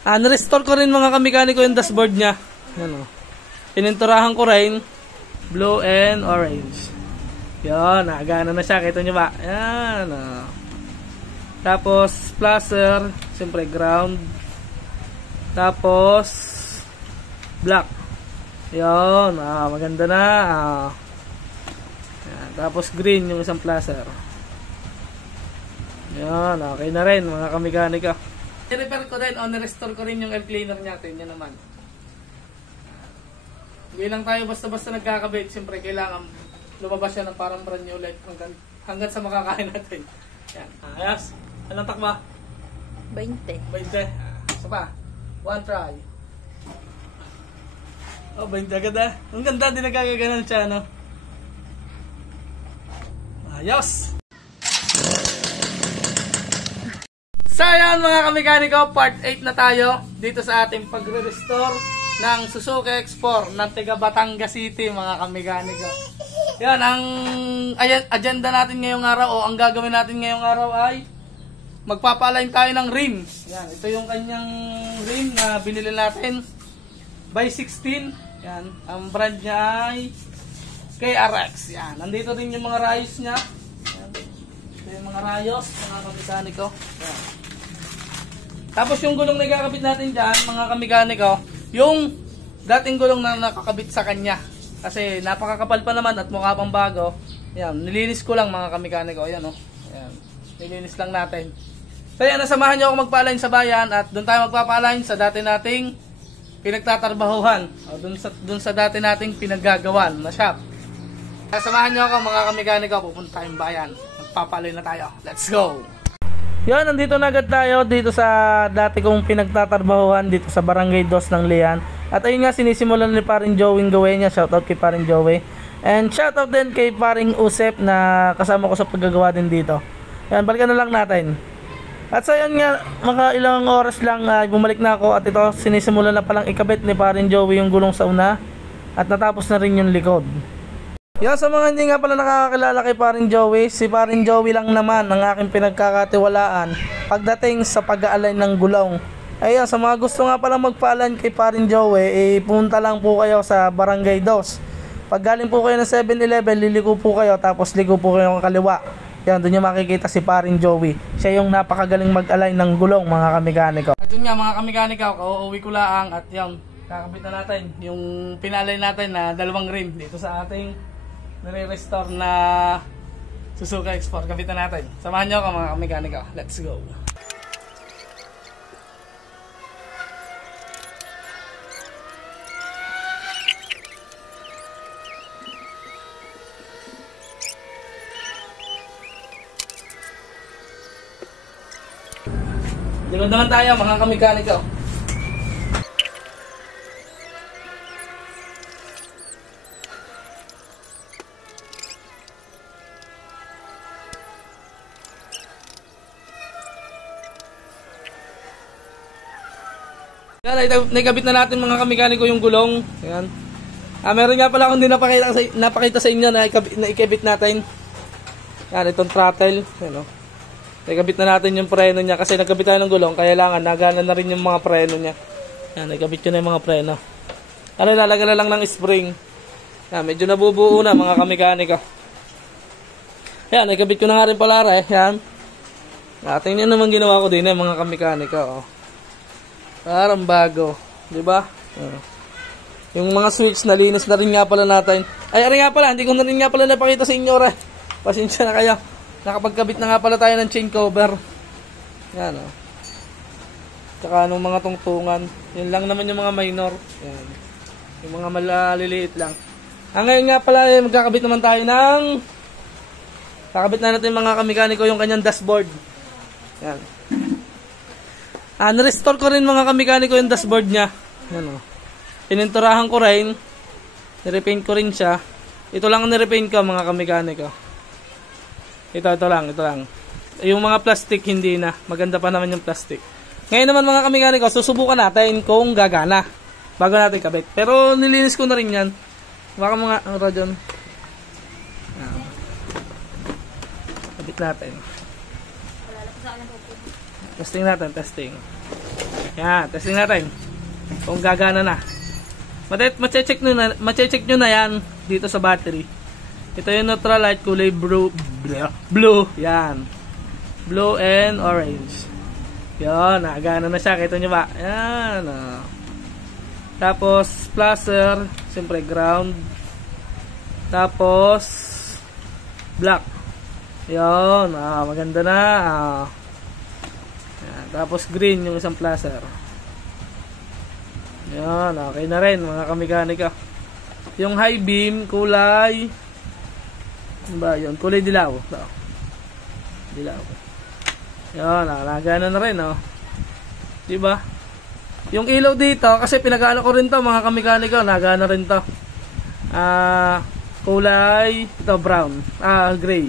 Nirestore ko rin mga kamekaniko yung dashboard niya. Yan o. Pininturahan ko rin. Blue and orange. Yan, nagana na siya. Kita nyo ba? Yan o. Tapos, placer. Siyempre, ground. Tapos, black. Yan. Maganda na. Yan. Tapos, green yung isang placer. Yan. Okay na rin mga kamekaniko. I-repair ko rin o nirestore ko rin yung air cleaner natin. Yan naman. Hindi lang tayo basta-basta nagkakabit. Siyempre kailangan lumabas siya ng parang brand new ulit hanggang sa makakain natin. Yan. Ayos. Anong takba? 20. 20. Isa pa. One try. Oh, 20 agad ah. Ang ganda din nagkakaganan siya, no? Ayos! So ayan mga kamekaniko, part 8 na tayo dito sa ating pagre-restore ng Suzuki X4 ng taga Batangas City mga kamekaniko. Yan, ang agenda natin ngayong araw o ang gagawin natin ngayong araw ay magpapa-align tayo ng rim. Yan, ito yung kanyang rim na binili natin by 16. Yan, ang brand niya ay KRX. Yan, nandito rin yung mga rayos niya. Yan, ito yung mga rayos mga kamekaniko. Yan. Tapos yung gulong na ikakabit natin dyan, mga kamekaniko, yung dating gulong na nakakabit sa kanya. Kasi napakakapal pa naman at mukha pang bago. Yan, nilinis ko lang mga kamekaniko. Ayan o. Ayan, nilinis lang natin. So yan, nasamahan nyo ako magpa-align sa bayan at doon tayo magpapa-align sa dati nating pinagtatrabahuhan. O, doon sa dati nating pinaggagawan na shop. Nasamahan nyo ako mga kamekaniko, pupunta tayong bayan. Magpapa-align na tayo. Let's go! Yan, nandito na agad tayo dito sa dati kong pinagtatrabahuhan dito sa Barangay 2 ng Lian. At ayun nga, sinisimulan ni paring Joey gawin niya. Shoutout kay paring Joey. And shoutout din kay paring Usep na kasama ko sa paggagawa din dito. Yan, balikan na lang natin. At so yan nga, mga ilang oras lang bumalik na ako. At ito, sinisimulan na palang ikabit ni paring Joey yung gulong sa una. At natapos na rin yung likod. Yan, sa mga hindi nga pala nakakakilala kay paring Joey, si paring Joey lang naman ang aking pinagkakatiwalaan pagdating sa pag-align ng gulong. Ayun, sa mga gusto nga pala magpa-align kay paring Joey, punta lang po kayo sa Barangay 2. Pag galing po kayo ng 7-Eleven, liliko po kayo, tapos liko po kayo ng kaliwa. Yan, doon nyo makikita si paring Joey. Siya yung napakagaling mag-align ng gulong mga kamekaniko. At yun nga mga kamekaniko, uuwi ko lang at yan, kakabit na natin yung pinalay natin na dalawang rim dito sa ating nire-restore na Suzuki X4. Kapitan natin. Samahan nyo ako mga kamekaniko. Let's go. Likod naman tayo mga kamekaniko. Yan, naikabit na natin mga kamekaniko yung gulong. Ayan. Meron nga pala akong napakita sa inyo na ikabit natin. Yan, itong throttle. Ayan, naikabit na natin yung preno niya kasi nagkabit tayo ng gulong. Kaya kailangan nagana na rin yung mga preno niya. Yan, naikabit ko na yung mga preno. Ano, lalagyan na lang ng spring. Yan, medyo nabubuo na mga kamekaniko. Yan, naikabit ko na nga rin pala yan. Tingnan nyo naman ginawa ko din mga kamekaniko. Parang bago, di ba? Yung mga switch nalinis na rin nga pala natin. Ay, ari nga pala, hindi ko na rin nga pala napakita sa inyo. Pasensya na kayo. Nakapagkabit na nga pala tayo ng chain cover. Yan o. Tsaka nung mga tungtungan. Yun lang naman yung mga minor. Yan. Yung mga maliliit lang. Ngayon nga pala, magkakabit naman tayo ng kakabit na natin mga kamekaniko yung kanyang dashboard. Yan. Nirestore ko rin mga kamekaniko yung dashboard niya. Yan o. Pininturahan ko rin. Nirepaint ko rin siya. Ito lang ang nirepaint ko mga kamekaniko. Ito lang. Yung mga plastic hindi na. Maganda pa naman yung plastic. Ngayon naman mga kamekaniko, susubukan natin kung gagana. Bago natin kabit. Pero nilinis ko na rin yan. Baka mga radyon. Kabit natin. Testing natin, testing. Yan, testing natin. Kung gagana na. Mache-check nyo na yan dito sa battery. Ito yung neutral light, kulay blue. Yan. Blue and orange. Yan, nagana na siya. Kita nyo ba? Yan. Tapos, placer. Siyempre, ground. Tapos, black. Yan. Maganda na. Yan. Tapos, green yung isang placer. Yan, okay na rin mga kamekanika. Yung high beam, kulay ano ba yun? Kulay dilaw. Dilaw. Yan, nagana na rin, oh. Diba? Yung ilaw dito, kasi pinag-aano ko rin to mga kamekanika, nagana rin to. Kulay, ito brown. Gray.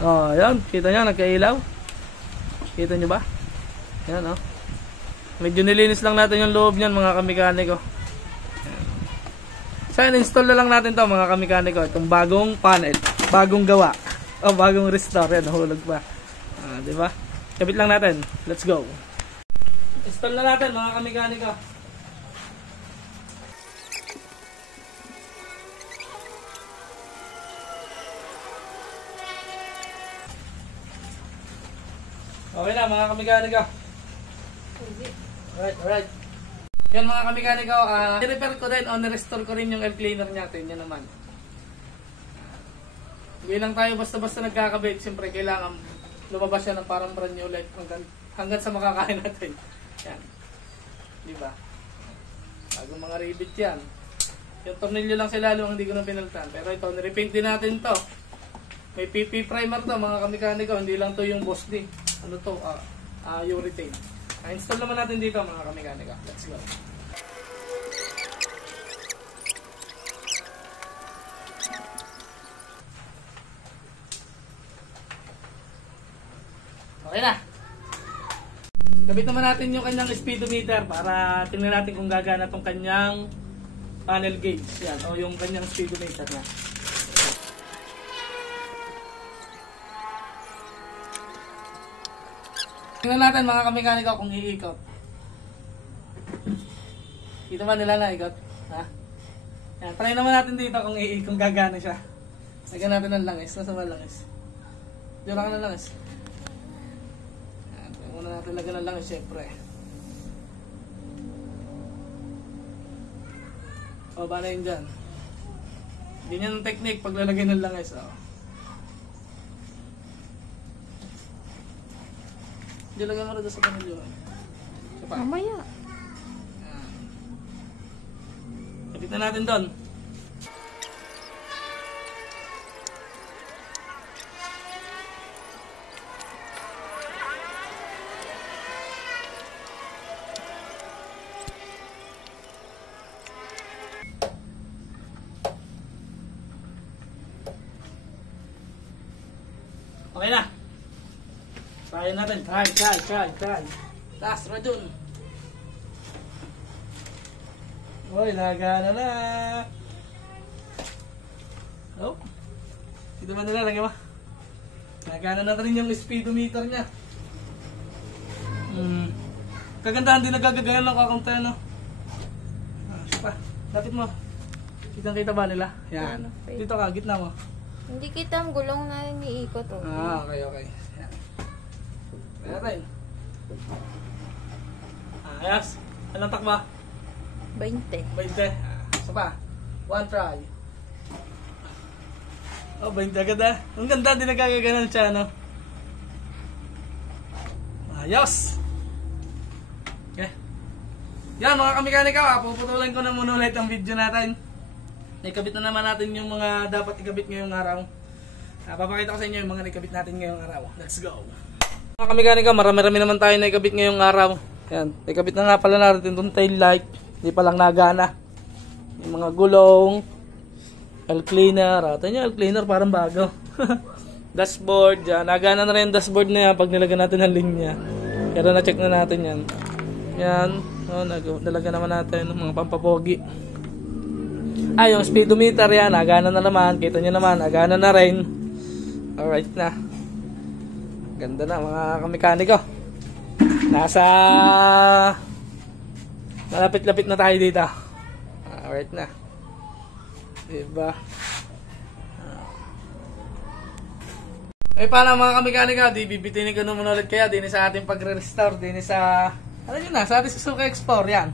Oh, yan, kita nyo, nagkailaw. Kita nyo ba? Yan, oh. Medyo nilinis lang natin yung loob niyan mga kamekaniko. So, install na lang natin to mga kamekaniko. Itong bagong panel. Bagong gawa. O, bagong restore. Yan, nahulog pa. Diba? Kabit lang natin. Let's go. Install na natin mga kamekaniko. Okay na mga kamekaniko. Alright. Yan mga kamekaniko, i-repair ko din o ni-restore ko rin yung air cleaner natin. Yan naman. Hindi lang tayo basta-basta nagkakabit. Siyempre kailangan lumabas yan ng parang brand new light hanggang sa makakain natin. Yan. Diba? Bagong mga rivet yan. Yung tornilyo lang sila ang hindi ko na pinalitan. Pero ito, nirepaint din natin to. May PP primer to mga kamekaniko. Hindi lang to yung Boss D. Ano to? Urethane. Install naman natin dito mga kamekanika. Let's go. Okay na. Kabit naman natin yung kanyang speedometer para tingnan natin kung gagana tong kanyang panel gauge. Yan, o yung kanyang speedometer niya. Tingnan natin mga kamekaniko kung iikot. Kita ba nila na ikot? Ha? Yan, try naman natin dito kung gagana siya. Lagyan natin ng langis. Nasa ba langis? Diyan ka ng langis. Yan, try muna natin lagyan ng langis syempre. O, ba na yun dyan? Ganyan ang technique pag lalagyan ng langis. O. Hindi lagyan mo na doon sa panilyo. Mamaya. Kapit na natin doon. Okay na. Try natin. Try. Last na dun. Uy, nagana na. Oh. Dito ba nila? Lagyan mo. Nagana na rin yung speedometer niya. Kagandahan din nagagagayan lang kakunti, no? Pa, lapit mo. Kitang-kita ba nila? Yan. Dito ka, gitna mo. Hindi kita ang gulong na iniikot. Okay. Okay. Yan. Ayan. Ayos. Anong takba? 20. 20. Isa pa. One try. Oh, 20 agad ah. Ang ganda din nagkakaganan siya, no? Ayos! Okay. Yan mga kamekanika, puputulan ko na muna ulit ang video natin. Naikabit na naman natin yung mga dapat ikabit ngayong araw. Papakita ko sa inyo yung mga naikabit natin ngayong araw. Let's go! Mga kamekanika, marami-rami naman tayo naikabit ngayong araw. Yan, naikabit na nga pala natin itong tail light. Hindi pa lang nagana. Yung mga gulong, air cleaner. Ito nyo, air cleaner parang bago. Dashboard, yan. Nagana na rin yung dashboard na yan pag nilagyan natin ng linya. Pero na-check na natin yan. Yan. Oh, nalagyan naman natin ng mga pampapogi. Yung speedometer yan. Nagana na naman. Kita nyo naman. Nagana na rin. Alright na. Ganda na mga kamekaniko. Nasa malapit-lapit na tayo dito. Alright na. Diba? Paano mga kamekanika, di bibitinin ko naman ulit kaya din sa ating pagre-restore, din sa ano yun na, sa ating Suzuki X4 yan.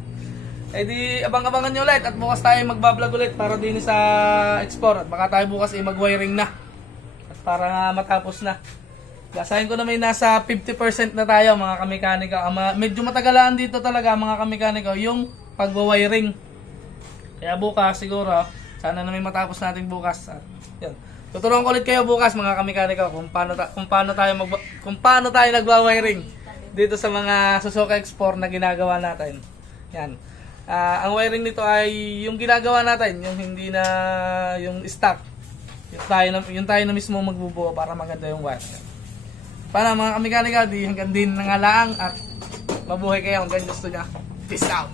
Di abang-abangan nyo ulit at bukas tayo magbablog ulit para din sa X4 at baka tayo bukas mag-wiring na at para matapos na. Gasahin ko na may nasa 50% na tayo mga kamekanika. Medyo matagalaan dito talaga mga kamekanika yung pagwa-wiring. Kaya bukas siguro, sana na may matapos natin bukas. Yan. Tuturuan ko ulit kayo bukas mga kamekanika kung paano tayo nagwa-wiring dito sa mga Suzuki X4 na ginagawa natin. Yan. Ang wiring nito ay yung ginagawa natin, yung hindi na yung stock. Yung tayo na mismo magbubuo para maganda yung wire. Paano mga kamekanika, hanggang din nangalaan at mabuhay kayo hanggang gusto niya. Peace out!